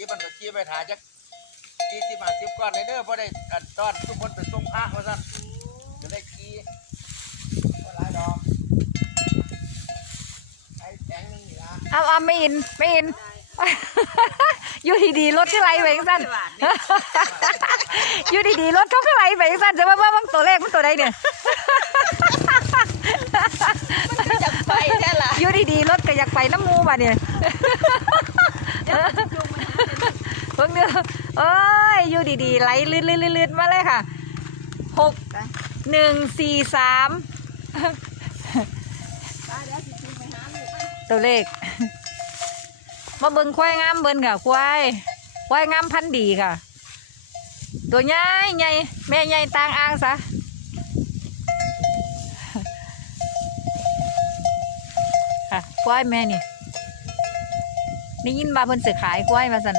กี้มันก็กี้ไปถ่ายจักกี้สิมาสิบก้อนเลยเด้อเพราะได้อันตอนทุกคนไปส่งพระว่าซั่นก็ได้กี้ก็หลายดอกไอ้แสงหนึงนี่ละเอาเอาไม่อินไม่อิน อยู่ดีๆรถก็ไหลไปจังสั้นอยู่ดีๆรถเขาก็ไหลไปจังสั้นจะว่าว่ามันตัวเลขมันตัวใดเนี่ยจะไปแค่ละอยู่ดีๆรถก็อยากไปน้ำมูมาเนี่ย เพิ่งเนื้อเอ้ย อยู่ดีๆไหลลื่นๆๆมาเลยค่ะหกหนึ่งสี่สามตัวเลข มาเบิ่งควายงามเบิ่งค่ะควายควายงามพันดีค่ะ ตัวใหญ่ใหญ่แม่ใหญ่ต่างอ่างซะค่ะควายแม่นี่ได้ยินมาเพิ่นสิขายควายมาสั่น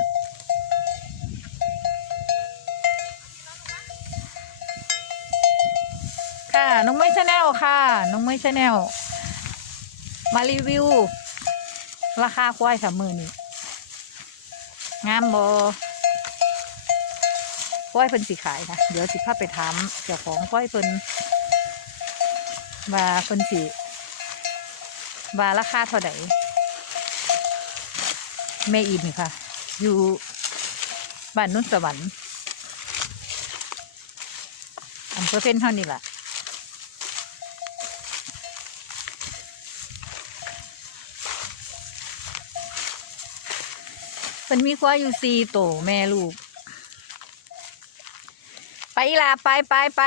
ค่ะ น้องไม่ชาแนลค่ะ น้องไม่ชาแนลมารีวิว ราคาควายสามหมือนี่งามบอควายเพิ่นสิขายค่ะเดี๋ยวสิพาไปถามเจ้าของควายเพิ่นว่าเพิ่นสิว่าราคาเท่าไหร่แม่อินค่ะ อยู่บ้านนุ่นสวรรค์อำเภอเพ่นเท่านี้แหละ มันมีควายอยู่สี่โตวแม่ลูก ไปอีลาไปไปไป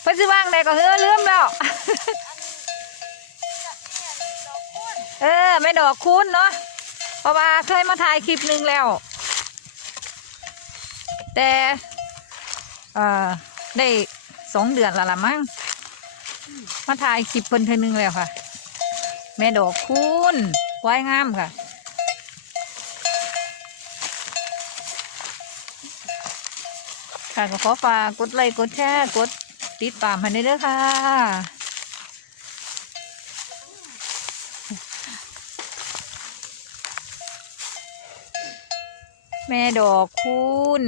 เพิ่นสิว่างได้ก็เฮ้อเลื่อมแล้ว เออไม่ดอกคุณเนาะเพราะว่าเคยมาถ่ายคลิปหนึ่งแล้ว แต่เอ่อได้สองเดือนละละมั้งมาถ่ายคลิปเพิ่นเทนึงแล้วค่ะ แม่ดอกคุณไว้งามค่ะ ค่ะก็ขอฝากกดไลค์กดแชร์กดติดตามให้ด้วยเด้อค่ะ แม่ดอกคุณ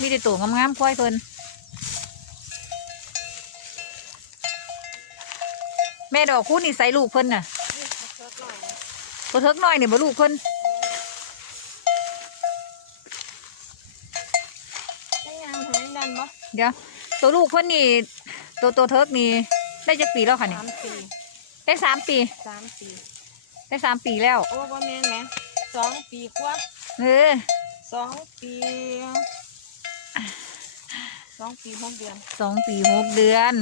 มีแต่ตัวงามๆควายเพิ่นแม่ดอกคุณนี่ใส่ลูกเพิ่นน่ะตัวเทิกน้อยเนี่ยบ่ลูกเพิ่น ได้ ยังหายดันบ่เดี๋ยวตัวลูกเพิ่นนี่ตัวตัวเทิกนี่ได้จักปีแล้วค่ะนี่สามปีได้สามปีสามปี ได้สามปีแล้วโอ้บ่แม่นแหมสองปีกว่าเออสองปีสองปีหกเดือนสองปีหกเดือน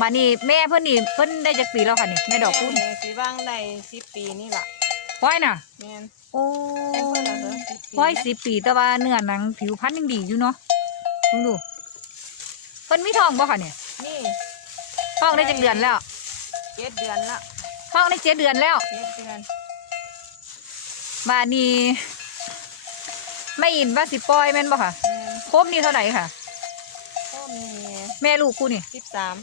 มานี่แม่เพิ่นนี่เพิ่นได้จักปีแล้วค่ะนี่แม่ดอกคุณแม่สิว่างได้สิบปีนี่ล่ะควายน่ะแม่นโอ้เป็นเพิ่นละเหรอสิบปีควายสิบปีแต่ว่าเนื้อหนังผิวพรรณยังดีอยู่เนาะลองดู เพิ่นมีทองบ่ค่ะเนี่ยนี่ทองได้จักเดือนแล้วเจ็ดเดือนละทองได้เจ็ดเดือนแล้วเจ็ดเดือนบาดนี้ไม่อินว่าสิปล่อยแม่นบ่ค่ะแม่นโคมนี่เท่าไหร่ค่ะพ่อมีแม่ลูกกูนี่สิบสาม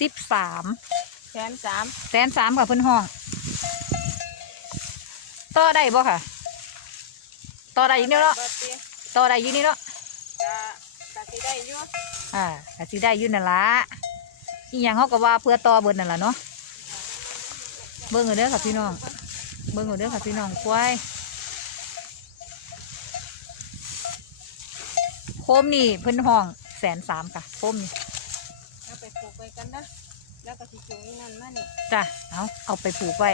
สิบสามแสนสามแสนสามค่ะเพิ่นห้องต่อได้บ่ค่ะต่อได้อยู่นี่เนาะบ่ติต่อได้อยู่นี่เนาะ จะจะสิได้อยู่อ่าก็สิได้อยู่นั่นละอีหยังเขาก็ว่าเพื่อต่อเบิดนั่นล่ะเนาะเบิ่งเอาเด้อค่ะพี่น้อง เบิ่งเอาเด้อค่ะพี่น้องควายโคมนี่เพิ่นห้องแสนสามค่ะโคมนี่เอาไปปลูกไว้กันนะแล้วก็สิจูงนี่นั่นมานี่จ้ะเอาเอาไปปลูกไว้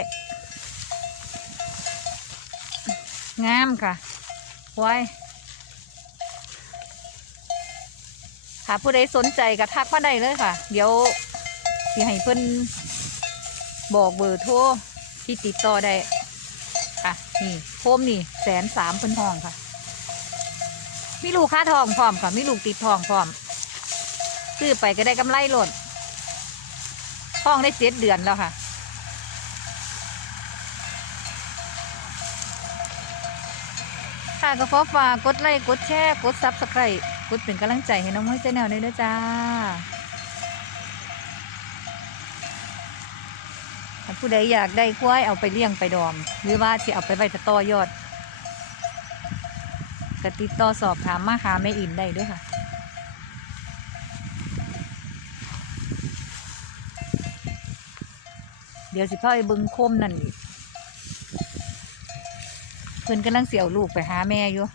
งามค่ะควาย ค่ะผู้ใดสนใจก็ทักมาได้เลยค่ะ เดี๋ยวสิให้เพิ่นบอกเบอร์โทรที่ติดต่อได้ค่ะนี่โคมนี่แสนสามเพิ่นห้องค่ะ มีลูกค่าทองพร้อมค่ะมีลูกติดทองพร้อมซื้อไปก็ได้กำไรหล่นทองได้เจ็ดเดือนแล้วค่ะ ค่ะก็ขอฝากกดไลค์กดแชร์กดซับสไครต์ กดเป็นกำลังใจให้น้องม้ยเจ้าแนวด้วยนะจ้าค่ะผู้ใดอยากได้กล้วยเอาไปเลี้ยงไปดอม หรือว่าจะเอาไปไว้จะต่อยอดกติดต่อสอบถามมาหาแม่อินได้ด้วยค่ะเดี๋ยวสิพ่อไอ้บึงคมนั่นอีกเพิ่นกำลังเสี่ยวลูกไปหาแม่อยู่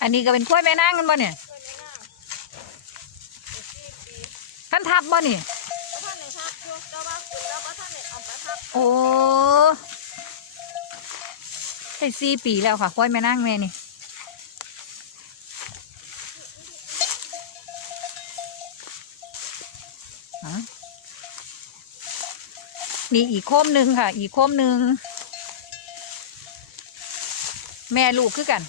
อันนี้ก็เป็นกล้วยแม่นางกันบ่เนี่ยช่วยไม่น่าเด็กสี่ปีท่านทับบ่นี่แล้วท่านไหนทับอยู่แต่ว่าคุณแล้วก็ท่านไหนเอาไปทับโอ้ได้สี่ปีแล้วค่ะกล้วยแม่นางแม่นี่อะนี่อีกโคมหนึ่งค่ะ อีกโคมหนึ่ง แม่ลูกคือกัน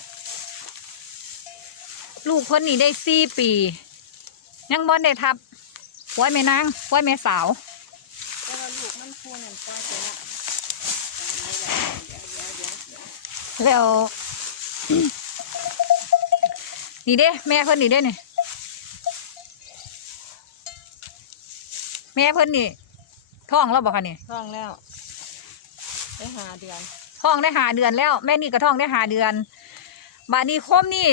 ลูกเพิ่นนี่ได้สี่ปี ยังบ่ได้ทับไว้แม่นางไว้แม่สาวแต่ว่าลูกมันคูนั่นตายไปละตายแล้วเดี๋ยวเดี๋ยวเดี๋ยวเดี๋ยวแล้วนี่เด้ แม่เพิ่นนี่เด้นี่แม่เพิ่นนี่ท้องแล้วบอกค่ะนี่ท้องแล้ว ได้หาเดือนท้องได้หาเดือนแล้ว แม่นี่ก็ท้องได้หาเดือนบาดนี้คมนี่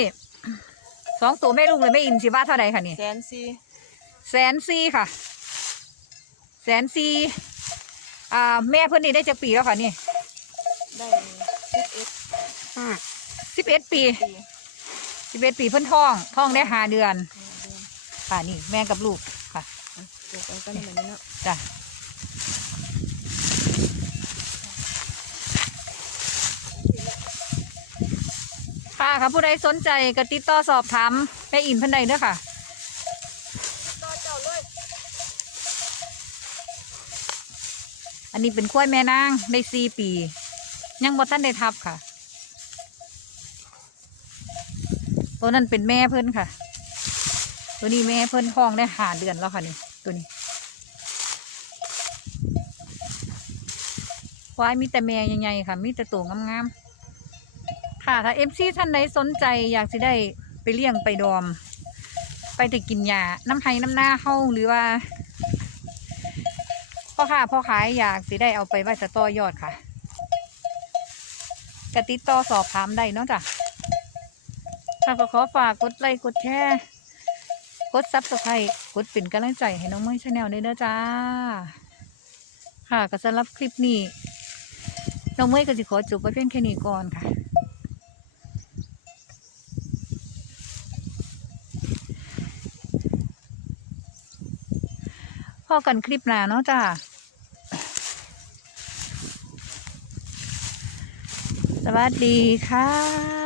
สองตัวแม่ลูกเลยแม่อินสิบ้าเท่าใดค่ะนี่แสนสี่แสนสี่ค่ะ แสนสี่อ่าแม่เพิ่นนี่ได้จากปีแล้วค่ะนี่ได้สิบเอ็ดสิบเอ็ดปีปีสิบเอ็ดปีเพิ่นท้องท้องได้หาเดือนหาเดือน ค่ะนี่แม่กับลูกค่ะอะปลูกเอากันเหมือนนี้เนาะ จ้ะ ค่ะค่ะผู้ใดสนใจก็ติดต่อสอบถามแม่อินเพันใดเด้อค่ะต่อเจ้าเลยอันนี้เป็นกล้วยแม่นางได้สี่ปี ยังบ่ท่านได้ทับค่ะ ตัวนั้นเป็นแม่เพิ่นค่ะ ตัวนี้แม่เพิ่นท้องได้หาเดือนแล้วค่ะนี่ตัวนี้ควายมีแต่แม่ใหญ่ๆค่ะ มีแต่ตัวงามๆ ค่ะ ถ้าเอฟซีท่านใดสนใจอยากสิได้ไปเลี้ยงไปดอม ไปแต่กินหญ้าน้ำไห้น้ำหน้าเฮาหรือว่าพ่อค้าพ่อขายอยากสิได้เอาไปไว้จะต่อยอดค่ะกติดต่อสอบถามได้เนาะจ้ะค่ะก็ขอฝากกดไลค์กดแชร์กดซับสไครต์กดเป็นกำลังใจให้น้องเมย์ชาแนลด้วยเด้อจ้า ค่ะก็สำหรับคลิปนี้ น้องเมย์ก็จะขอจบไว้เพียงแค่นี้ก่อนค่ะ พ่อกันคลิปหนาเนาะจ้าสวัสดีค่ะ